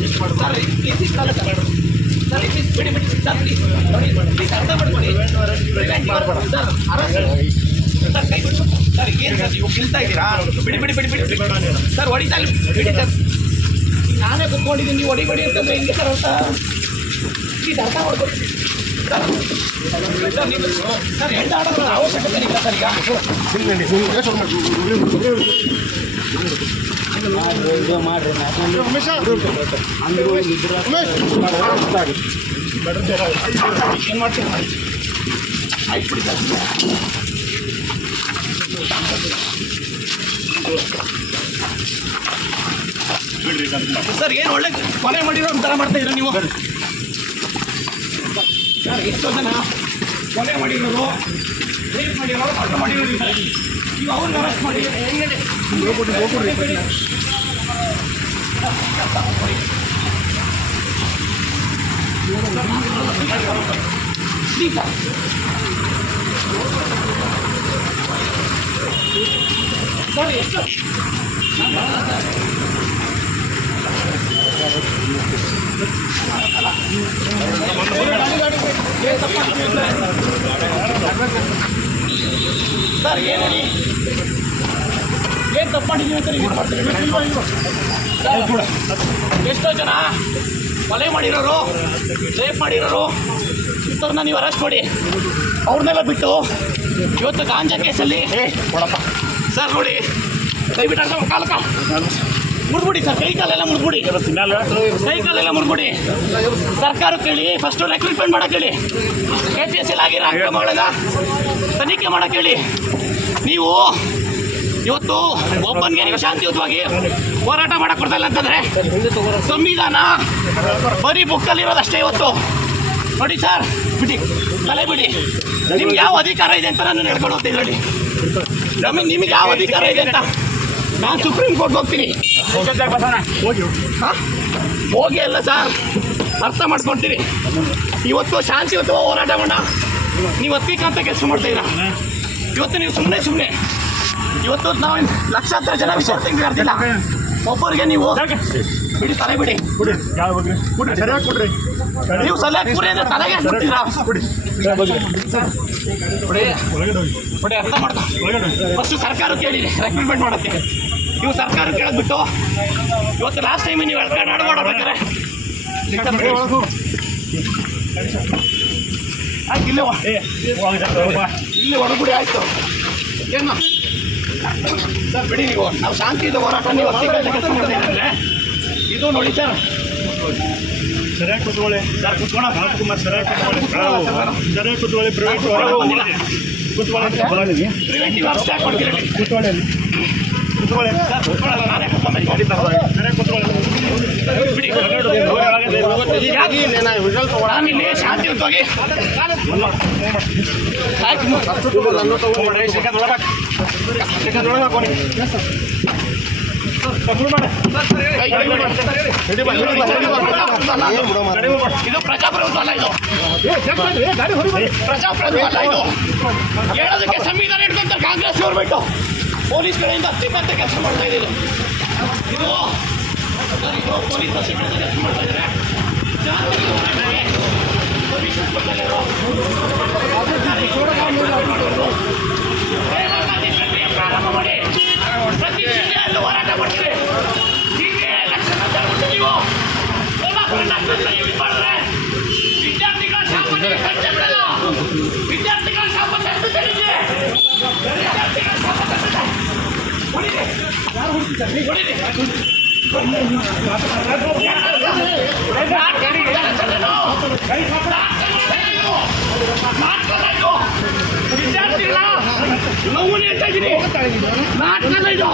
sir please ಕಾಲ sir sir please ಬಿಡಿ ಬಿಡಿ ಸರ್ ಪ್ಲೀಸ್ ನೋಡಿ ಪ್ಲೀಸ್ ಅರ್ಥ ಮಾಡ್ಕೊಳ್ಳಿ ಸರ್ ಸರ್ ಕೈ ಬಿಟ್ಟು ಸರ್ ಏನು ಸರ್ ನೀವು ಕಿಲ್ತಾ ಇದ್ದೀರಾ ಬಿಡಿ ಬಿಡಿ ಬಿಡಿ ಬಿಡಿ ಸರ್ ಹೊಡಿತಾ ಇಲ್ಲ ಬಿಡಿ ಸರ್ ನಾನೇ ಕುತ್ಕೊಂಡಿದ್ದೀನಿ ನೀವು ಹೊಡಿ ಅಂತಂದರೆ ಹೆಂಗೆ ಸರ್ ಅಂತ ಪ್ಲೀಸ್ ಅರ್ಥ ಮಾಡ್ಕೊಳ್ಳಿ ಸರ್ ಸರ್ ನೀವು ಸರ್ ಹೆಣ್ಣು ಆಡೋದ್ರ ಅವಶ್ಯಕತೆ ಇಲ್ಲ ಸರ್ ಈಗ ಮಾಡ್ರಿ ಏನು ಮಾಡ್ತೀನಿ ಆಯ್ತು ಬಿಡಿ ಸರ್ ಸರ್ ಏನು ಒಳ್ಳೆ ಕೊಲೆ ಮಾಡಿರೋ ಒಂಥರ ಮಾಡ್ತಾ ಇದ್ದೀರಾ ನೀವು ಸರ್ ಎಷ್ಟೋ ಜನ ಕೊಲೆ ಮಾಡಿರೋರು ರೇಪ್ ಮಾಡಿರೋರು ಮರ್ಡರ್ ಮಾಡಿರೋರು ಇದ್ದಾರೆ ನೀವು ಅವ್ರನ್ನ ಅರೆಸ್ಟ್ ಮಾಡಿ ಹೆಂಗೆ ಸರ್ ಎಷ್ಟು ಸರ್ ಏನು ಹೇಳಿ ಏನು ತಪ್ಪು ಮಾಡಿದ್ದೀವಿ ಅಂತ ನೀವು ಮಾಡ್ತೀರಿ ಎಷ್ಟೋ ಜನ ಕೊಲೆ ಮಾಡಿರೋರು ರೇಪ್ ಮಾಡಿರೋರು ಇಂಥವ್ರನ್ನ ನೀವು ಅರೆಸ್ಟ್ ಮಾಡಿ ಅವ್ರನ್ನೆಲ್ಲ ಬಿಟ್ಟು ಇವತ್ತು ಗಾಂಜಾ ಕೇಸಲ್ಲಿ ಸರ್ ನೋಡಿ ದಯವಿಟ್ಟು ಅರ್ಥ ಕಾಲಕ ಮುರಿದ್ಬಿಡಿ ಸರ್ ಕೈ ಕಾಲೆಲ್ಲ ಮುರಿದ್ಬಿಡಿ ಸರ್ಕಾರ ಕೇಳಿ ಫಸ್ಟು ರೆಕ್ರೂಟ್ಮೆಂಟ್ ಮಾಡೋಕೆ ಹೇಳಿ KPSC ಆಗಿರೋ ಅಕ್ರಮಗಳನ್ನ ತನಿಖೆ ಮಾಡೋಕೆ ಹೇಳಿ ನೀವು ಇವತ್ತು ಒಬ್ಬನಿಗೆ ನೀವು ಶಾಂತಿಯುತವಾಗಿ ಹೋರಾಟ ಮಾಡಕ್ಕೆ ಕೊಡ್ತಾ ಇಲ್ಲ ಅಂತಂದರೆ ಸಂವಿಧಾನ ಬರೀ ಬುಕ್ಕಲ್ಲಿರೋದಷ್ಟೇ ಇವತ್ತು ನೋಡಿ ಸರ್ ಬಿಡಿ ತಲೆ ಬಿಡಿ ನಿಮ್ಗೆ ಯಾವ ಅಧಿಕಾರ ಇದೆ ಅಂತ ನಾನು ಹೇಳ್ಕೊಂಡು ಹೋಗ್ತೀನಿ ನೋಡಿ ನಿಮಗೆ ಯಾವ ಅಧಿಕಾರ ಇದೆ ಅಂತ ನಾನು ಸುಪ್ರೀಂ ಕೋರ್ಟ್ಗೆ ಹೋಗ್ತೀನಿ ಹೋಗಿ ಅಲ್ಲ ಸರ್ ಅರ್ಥ ಮಾಡ್ಕೊಳ್ತೀರಿ ಇವತ್ತು ಶಾಂತಿಯುತ ಹೋರಾಟ ಮಾಡ ನೀವು ಅತ್ಯಂತ ಕೆಲಸ ಮಾಡ್ತಾಯಿದ್ದೀರಾ ಇವತ್ತು ನೀವು ಸುಮ್ಮನೆ ಇವತ್ತು ನಾವು ಲಕ್ಷಾಂತರ ಜನ ವಿಚಾರ ಅರ್ತಿಲ್ಲ ಒಬ್ಬರಿಗೆ ನೀವು ಬಿಡಿ ತಲೆ ಬಿಡಿ ನೀವು ಸಲಹೆ ಕುರಿ ಅಂದರೆ ತಲೆಗೆ ಬಿಡ್ತೀರಾ ಬಿಡಿ ಅರ್ಥ ಮಾಡ್ತಾ ಫಸ್ಟು ಸರ್ಕಾರ ಕೇಳಿ ರೆಕ್ರೂಟ್ಮೆಂಟ್ ಮಾಡೋಕ್ಕೆ ನೀವು ಸರ್ಕಾರ ಕೇಳಿದ್ಬಿಟ್ಟು ಇವತ್ತು ಲಾಸ್ಟ್ ಟೈಮ್ ನೀವು ಎಳ್ಕೊಂಡು ಆಡ್ಬೇಕಾರೆ ಆಯ್ತು ಇಲ್ಲಿ ಹೊರಗುಡಿ ಆಯಿತು ಏನು ಸರ್ ಬಿಡಿ ನೀವು ನಾವು ಶಾಂತಿಯುತ ಹೋರಾಟ ನೀವು ಕೆಲಸ ಮಾಡ್ತೀರಂದರೆ ಇದು ನೋಡಿ ಸರ್ ಸರಿಯಾಗಿ ಕೂತ್ಕೊಳ್ಳಿ ಸರ್ ಕೂತ್ಕೋಣ ಕುಮಾರ್ ಸರಿಯಾಗಿ ಕೂತ್ಕೊಳ್ಳಿ ಪ್ರಿವೆಂಟಿವ್ ಅರೆಸ್ಟ್ ಯಾಕೆ ಕೊಡ್ತೀರಿ ಕೂತ್ಕೊಳ್ಳಿ ಸರ್ ಕೂತ್ಕೊಳ್ಳಲ್ಲ ನಾನೇ ಸರಿಯಾಗಿ ಕೂತ್ಕೊಳ್ಳಿ ಬಿಡಿ ನಾನಿಲ್ಲಿ ಶಾಂತಿಯುತವಾಗಿ ಇದು ಪ್ರಜಾಪ್ರಭುತ್ವ ಅಲ್ಲ ಇದು ಪ್ರಜಾಪ್ರಭುತ್ವ ಅಲ್ಲ ಇದು ಹೇಳೋದಕ್ಕೆ ಸಂವಿಧಾನ ಇಟ್ಕೊಂತಾರೆ ಕಾಂಗ್ರೆಸ್ ಗೌರ್ಮೆಂಟು ಪೊಲೀಸ್ ಕಡೆಯಿಂದ ಅತ್ಯಂತ ಕೆಲಸ ಮಾಡ್ತಾ ಇದ್ದೀವಿ ಇದು ಪೊಲೀಸ್ ಕೆಲಸ ಮಾಡ್ತಾ ಇದ್ದಾರೆ ಪ್ರಾರಂಭ ಮಾಡಿ ಪ್ರತಿ ಜಿಲ್ಲೆಯಲ್ಲೂ ಹೋರಾಟ ಮಾಡ್ತೀವಿ ನೀವು ವಿದ್ಯಾರ್ಥಿಗಳ ಶಾಪ ಬಿಡಲ್ಲ ವಿದ್ಯಾರ್ಥಿಗಳ ಶಾಪ ವಿದ್ಯಾರ್ಥಿಗಳ ನೋವು ಹೇಳ್ತಾ ಇದ್ದೀನಿ ನಾಟಕ ಇದು